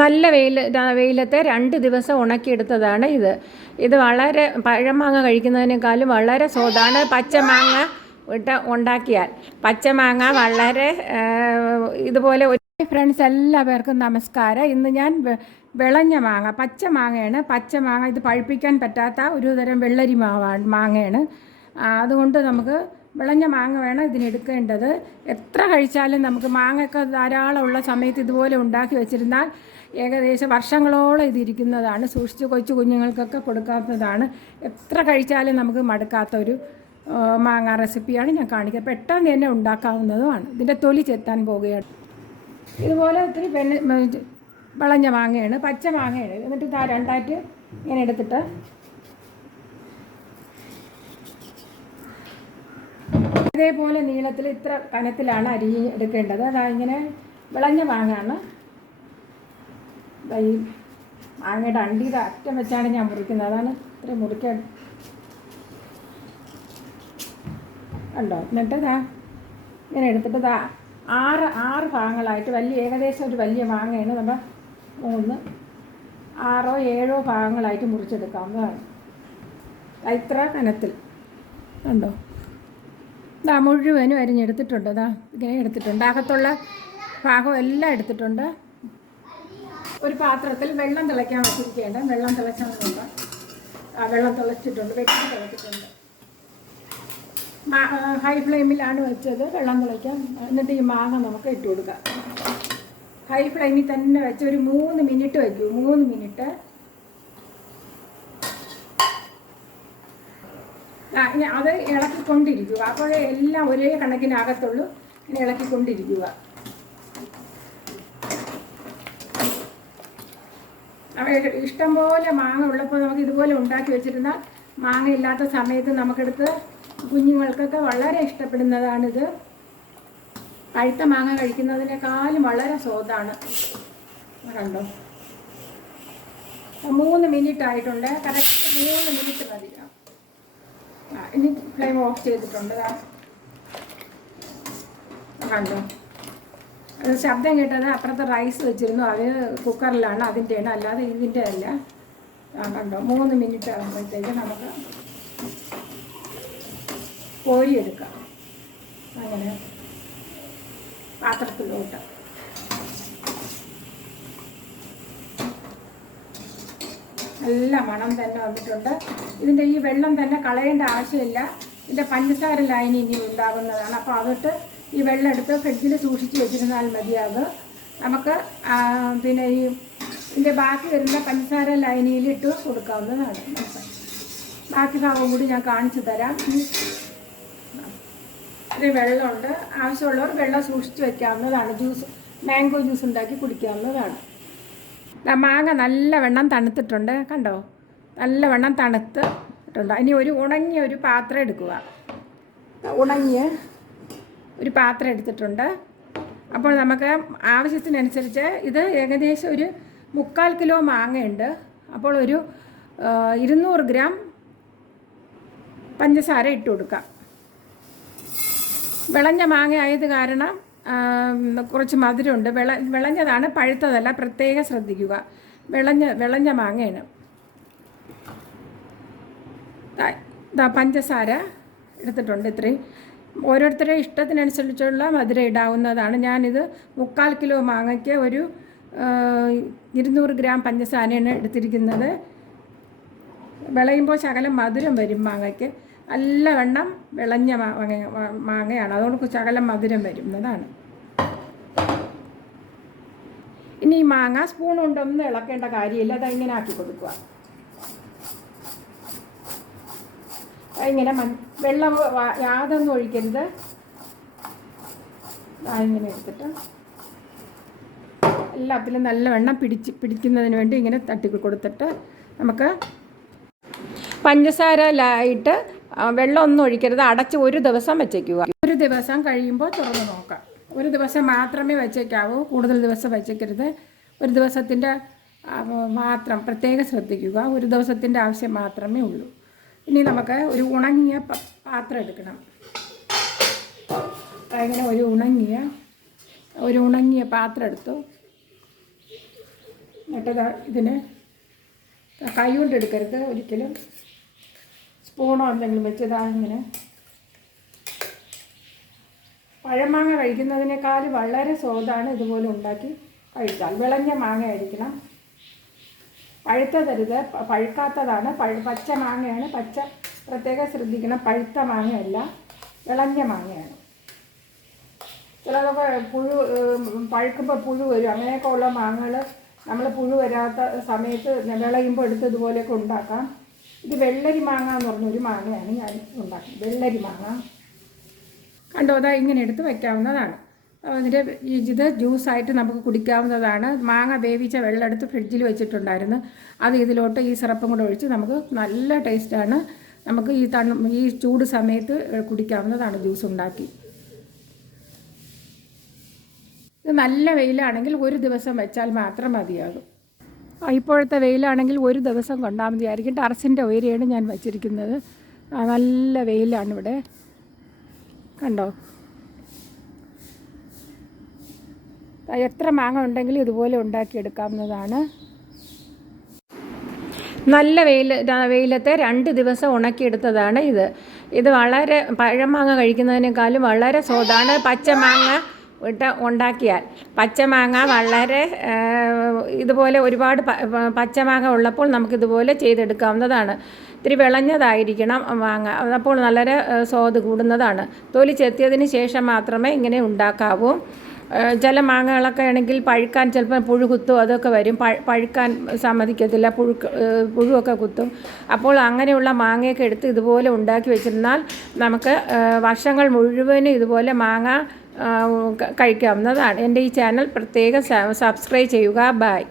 നല്ല വെയിൽ വെയിലത്തെ രണ്ട് ദിവസം ഉണക്കിയെടുത്തതാണ് ഇത്. ഇത് വളരെ പഴമാങ്ങ കഴിക്കുന്നതിനേക്കാളും വളരെ സ്വാദാണ് പച്ചമാങ്ങ ഇട്ട് ഉണ്ടാക്കിയാൽ. പച്ചമാങ്ങ വളരെ ഇതുപോലെ ഒരു ഫ്രണ്ട്സ് എല്ലാവർക്കും നമസ്കാരം. ഇന്ന് ഞാൻ വിളഞ്ഞ മാങ്ങ പച്ച മാങ്ങയാണ്. പച്ച മാങ്ങ ഇത് പഴുപ്പിക്കാൻ പറ്റാത്ത ഒരു തരം വെള്ളരി മാവാണ് മാങ്ങയാണ്. അതുകൊണ്ട് നമുക്ക് വിളഞ്ഞ മാങ്ങ വേണം ഇതിനെടുക്കേണ്ടത് എത്ര കഴിച്ചാലും നമുക്ക് മാങ്ങയൊക്കെ ധാരാളം ഉള്ള സമയത്ത് ഇതുപോലെ ഉണ്ടാക്കി വെച്ചിരുന്നാൽ ഏകദേശം വർഷങ്ങളോളം ഇതിരിക്കുന്നതാണ് സൂക്ഷിച്ച് കൊച്ചു കുഞ്ഞുങ്ങൾക്കൊക്കെ കൊടുക്കാത്തതാണ് എത്ര കഴിച്ചാലും നമുക്ക് മടുക്കാത്ത ഒരു മാങ്ങ റെസിപ്പിയാണ് ഞാൻ കാണിക്കുക പെട്ടെന്ന് തന്നെ ഉണ്ടാക്കാവുന്നതുമാണ്. ഇതിന്റെ തൊലി ചെത്താൻ പോവുകയാണ് ഇതുപോലെ ഒത്തിരി പെണ്ണ് വിളഞ്ഞ മാങ്ങയാണ് പച്ച മാങ്ങയാണ്. എന്നിട്ട് ഇതാ രണ്ടായിട്ട് ഇങ്ങനെ എടുത്തിട്ട് ഇതേപോലെ നീളത്തിൽ ഇത്ര കനത്തിലാണ് അരി എടുക്കേണ്ടത്. അതാ ഇങ്ങനെ വിളഞ്ഞ മാങ്ങാണ് ഈ മാങ്ങയുടെ അണ്ടിയുടെ അറ്റം വെച്ചാണ് ഞാൻ മുറിക്കുന്നത്. അതാണ് ഇത്ര മുറിക്കാൻ. കണ്ടോ? എന്നിട്ട് ഇതാ ഇങ്ങനെ എടുത്തിട്ട് ഇതാ ആറ് ആറ് ഭാഗങ്ങളായിട്ട് വലിയ ഏകദേശം ഒരു വലിയ മാങ്ങയാണ്. നമ്മൾ മൂന്ന് ആറോ ഏഴോ ഭാഗങ്ങളായിട്ട് മുറിച്ചെടുക്കാവുന്നതാണ് ഇത്ര കനത്തിൽ. കണ്ടോ? ദാ മുഴുവനും അരിഞ്ഞെടുത്തിട്ടുണ്ട്. ദാ ഇങ്ങനെ എടുത്തിട്ടുണ്ട്. അകത്തുള്ള ഭാഗം എല്ലാം എടുത്തിട്ടുണ്ട്. ഒരു പാത്രത്തിൽ വെള്ളം തിളയ്ക്കാൻ വെച്ചിരിക്കേണ്ട വെള്ളം തിളച്ചുകൊണ്ട് ആ വെള്ളം തിളച്ചിട്ടുണ്ട്. വെട്ടി തിളച്ചിട്ടുണ്ട്. ഹൈ ഫ്ലെയിമിലാണ് വെച്ചത്. വെള്ളം തിളയ്ക്കാൻ എന്നിട്ട് ഈ മാങ്ങ നമുക്ക് ഇട്ട് കൊടുക്കാം. ഹൈ ഫ്ലെയിമിൽ തന്നെ വെച്ച് ഒരു മൂന്ന് മിനിറ്റ് വയ്ക്കൂ മൂന്ന് മിനിറ്റ് ആ, ഇനി അത് ഇളക്കിക്കൊണ്ടിരിക്കുക. അപ്പോഴേ എല്ലാം ഒരേ കണക്കിനകത്തുള്ളൂ. ഇങ്ങനെ ഇളക്കിക്കൊണ്ടിരിക്കുക. ഇഷ്ടംപോലെ ഇഷ്ടം പോലെ മാങ്ങ ഉള്ളപ്പോൾ നമുക്ക് ഇതുപോലെ ഉണ്ടാക്കി വെച്ചിരുന്നാൽ മാങ്ങ ഇല്ലാത്ത സമയത്ത് നമുക്കെടുത്ത് കുഞ്ഞുങ്ങൾക്കൊക്കെ വളരെ ഇഷ്ടപ്പെടുന്നതാണിത്. പഴുത്ത മാങ്ങ കഴിക്കുന്നതിനേക്കാളും വളരെ സ്വാദാണ്. കണ്ടോ? മൂന്ന് മിനിറ്റ് ആയിട്ടുണ്ട് കറക്റ്റ് മൂന്ന് മിനിറ്റ് മതി. ഇനി ഫ്ലെയിം ഓഫ് ചെയ്തിട്ടുണ്ട്. കണ്ടോ? ശബ്ദം കേട്ടത് അപ്പുറത്തെ റൈസ് വെച്ചിരുന്നു. അത് കുക്കറിലാണ് അതിന്റെയാണ് അല്ലാതെ ഇതിന്റെ അല്ല. കണ്ടോ? മൂന്ന് മിനിറ്റ് ആകുമ്പോഴത്തേക്ക് നമുക്ക് കോരിയെടുക്കാം അങ്ങനെ. പാത്രത്തിലോട്ട്. നല്ല മണം തന്നെ വന്നിട്ടുണ്ട്. ഇതിന്റെ ഈ വെള്ളം തന്നെ കളയേണ്ട ആവശ്യമില്ല. ഇതിന്റെ പഞ്ചസാര ലൈൻ ഇനി ഉണ്ടാകുന്നതാണ്. അപ്പോൾ അതിട്ട് ഈ വെള്ളം എടുത്ത് ഫ്രിഡ്ജിൽ സൂക്ഷിച്ച് വെച്ചിരുന്നാൽ മതിയാകും. നമുക്ക് പിന്നെ ഈ ഇതിന്റെ ബാക്കി വരുന്ന പഞ്ചസാര ലൈനിയിൽ ഇട്ട് കൊടുക്കാവുന്നതാണ്. ബാക്കി ഭാഗം കൂടി ഞാൻ കാണിച്ചു തരാം. ഇത്തിരി വെള്ളമുണ്ട്. ആവശ്യമുള്ളവർ വെള്ളം സൂക്ഷിച്ച് വെക്കാവുന്നതാണ്. ജ്യൂസ് മാംഗോ ജ്യൂസ് ഉണ്ടാക്കി കുടിക്കാവുന്നതാണ്. മാങ്ങ നല്ലവണ്ണം തണുത്തിട്ടുണ്ട്. കണ്ടോ? നല്ലവണ്ണം തണുത്തിട്ടുണ്ട്. ഇനി ഒരു ഉണങ്ങിയ ഒരു പാത്രം എടുക്കുക. ഉണങ്ങിയ ഒരു പാത്രം എടുത്തിട്ടുണ്ട്. അപ്പോൾ നമുക്ക് ആവശ്യത്തിനനുസരിച്ച് ഇത് ഏകദേശം ഒരു മുക്കാൽ കിലോ മാങ്ങയുണ്ട്. അപ്പോൾ ഒരു ഇരുന്നൂറ് ഗ്രാം പഞ്ചസാര ഇട്ട് കൊടുക്കാം. വിളഞ്ഞ മാങ്ങ ആയത് കാരണം കുറച്ച് മധുരമുണ്ട്. വിള വിളഞ്ഞതാണ് പഴുത്തതല്ല പ്രത്യേകം ശ്രദ്ധിക്കുക. വിളഞ്ഞ വിളഞ്ഞ മാങ്ങയാണ്. ഇതാ പഞ്ചസാര എടുത്തിട്ടുണ്ട് ഇത്രയും. ഓരോരുത്തരുടെ ഇഷ്ടത്തിനനുസരിച്ചുള്ള മധുരം ഇടാവുന്നതാണ്. ഞാനിത് മുക്കാൽ കിലോ മാങ്ങയ്ക്ക് ഒരു ഇരുന്നൂറ് ഗ്രാം പഞ്ചസാരയാണ് എടുത്തിരിക്കുന്നത്. വിളയുമ്പോൾ ശകലം മധുരം വരും മാങ്ങയ്ക്ക്. നല്ലവണ്ണം വിളഞ്ഞ മാങ്ങ മാങ്ങയാണ്. അതുകൊണ്ട് ശകലം മധുരം വരുന്നതാണ് ഇനി ഈ മാങ്ങ സ്പൂൺ കൊണ്ടൊന്നും ഇളക്കേണ്ട കാര്യമില്ല. അത് ഇങ്ങനെ ആക്കി കൊടുക്കുക. ഇങ്ങനെ വെള്ളം യാതൊന്നും ഒഴിക്കരുത്. ഇങ്ങനെ എടുത്തിട്ട് എല്ലാത്തിലും നല്ലവണ്ണം പിടിച്ച് പിടിക്കുന്നതിന് വേണ്ടി ഇങ്ങനെ തട്ടി കൊടുത്തിട്ട് നമുക്ക് പഞ്ചസാര ഇട്ട് വെള്ളം ഒന്നും ഒഴിക്കരുത്. അടച്ച് ഒരു ദിവസം വെച്ചേക്കുക. ഒരു ദിവസം കഴിയുമ്പോൾ തുറന്ന് നോക്കാം. ഒരു ദിവസം മാത്രമേ വെച്ചേക്കാവൂ. കൂടുതൽ ദിവസം വെച്ചേക്കരുത്. ഒരു ദിവസത്തിന്റെ മാത്രം പ്രത്യേകം ശ്രദ്ധിക്കുക. ഒരു ദിവസത്തിന്റെ ആവശ്യം മാത്രമേ ഉള്ളൂ. ഇനി നമുക്ക് ഒരു ഉണങ്ങിയ പാത്രം എടുക്കണം. അങ്ങനെ ഒരു ഉണങ്ങിയ ഒരു ഉണങ്ങിയ പാത്രം എടുത്തു. എന്നിട്ട് ഇതിന് കൈ കൊണ്ട് എടുക്കരുത് ഒരിക്കലും. സ്പൂണോ എന്തെങ്കിലും വെച്ച് ഇതാ ഇങ്ങനെ. പഴമാങ്ങ കഴിക്കുന്നതിനേക്കാൾ വളരെ സ്വാദാണ് ഇതുപോലെ ഉണ്ടാക്കി കഴിച്ചാൽ. വിളഞ്ഞ മാങ്ങ ആയിരിക്കണം. പഴുത്തതരുത്. പഴുക്കാത്തതാണ്. പഴ പച്ച മാങ്ങയാണ്. പച്ച പ്രത്യേകം ശ്രദ്ധിക്കണം. പഴുത്ത മാങ്ങയല്ല വിളഞ്ഞ മാങ്ങയാണ്. ചിലതൊക്കെ പുഴു പഴുക്കുമ്പോൾ പുഴു വരും. അങ്ങനെയൊക്കെ ഉള്ള മാങ്ങകൾ നമ്മൾ പുഴു വരാത്ത സമയത്ത് വിളയുമ്പോൾ എടുത്ത് ഇതുപോലെയൊക്കെ ഉണ്ടാക്കാം. ഇത് വെള്ളരി മാങ്ങ എന്ന് പറഞ്ഞൊരു മാങ്ങയാണ് ഞാൻ ഉണ്ടാക്കുന്നത്. വെള്ളരി മാങ്ങ. കണ്ടോ അതാ ഇങ്ങനെ എടുത്ത് വയ്ക്കാവുന്നതാണ് അതിന്റെ ഇത് ജ്യൂസായിട്ട് നമുക്ക് കുടിക്കാവുന്നതാണ്. മാങ്ങ വേവിച്ച വെള്ളം എടുത്ത് ഫ്രിഡ്ജിൽ വെച്ചിട്ടുണ്ടായിരുന്നു. അത് ഇതിലോട്ട് ഈ സിറപ്പും കൂടെ ഒഴിച്ച് നമുക്ക് നല്ല ടേസ്റ്റാണ്. നമുക്ക് ഈ തണു ഈ ചൂട് സമയത്ത് കുടിക്കാവുന്നതാണ് ജ്യൂസ് ഉണ്ടാക്കി. ഇത് നല്ല വെയിലാണെങ്കിൽ ഒരു ദിവസം വെച്ചാൽ മാത്രം മതിയാകും. ഇപ്പോഴത്തെ വെയിലാണെങ്കിൽ ഒരു ദിവസം കൊണ്ടാൽ മതിയായിരിക്കും. ടെറസിന്റെ ഉയരെയാണ് ഞാൻ വച്ചിരിക്കുന്നത്. നല്ല വെയിലാണ് ഇവിടെ. കണ്ടോ? എത്ര മാങ്ങ ഉണ്ടെങ്കിലും ഇതുപോലെ ഉണ്ടാക്കിയെടുക്കാവുന്നതാണ്. നല്ല വെയിൽ വെയിലത്തെ രണ്ട് ദിവസം ഉണക്കിയെടുത്തതാണ് ഇത്. ഇത് വളരെ പഴമാങ്ങ കഴിക്കുന്നതിനേക്കാളും വളരെ സ്വാദാണ്. പച്ചമാങ്ങ ഇട്ട് ഉണ്ടാക്കിയാൽ പച്ചമാങ്ങ വളരെ ഇതുപോലെ ഒരുപാട് പച്ചമാങ്ങ ഉള്ളപ്പോൾ നമുക്കിതുപോലെ ചെയ്തെടുക്കാവുന്നതാണ്. ഇത്തിരി വിളഞ്ഞതായിരിക്കണം മാങ്ങ. അപ്പോൾ വളരെ സ്വാദ് കൂടുന്നതാണ്. തൊലി ചെത്തിയതിന് ശേഷം മാത്രമേ ഇങ്ങനെ ഉണ്ടാക്കാവൂ. ചില മാങ്ങകളൊക്കെ ആണെങ്കിൽ പഴുക്കാൻ ചിലപ്പോൾ പുഴു കുത്തും അതൊക്കെ വരും. പഴുക്കാൻ സമ്മതിക്കത്തില്ല പുഴു പുഴുവൊക്കെ കുത്തും. അപ്പോൾ അങ്ങനെയുള്ള മാങ്ങയൊക്കെ എടുത്ത് ഇതുപോലെ ഉണ്ടാക്കി വെച്ചിരുന്നാൽ നമുക്ക് വർഷങ്ങൾ മുഴുവനും ഇതുപോലെ മാങ്ങ കഴിക്കാവുന്നതാണ്. എന്റെ ഈ ചാനൽ പ്രത്യേകം സബ്സ്ക്രൈബ് ചെയ്യുക. ബൈ.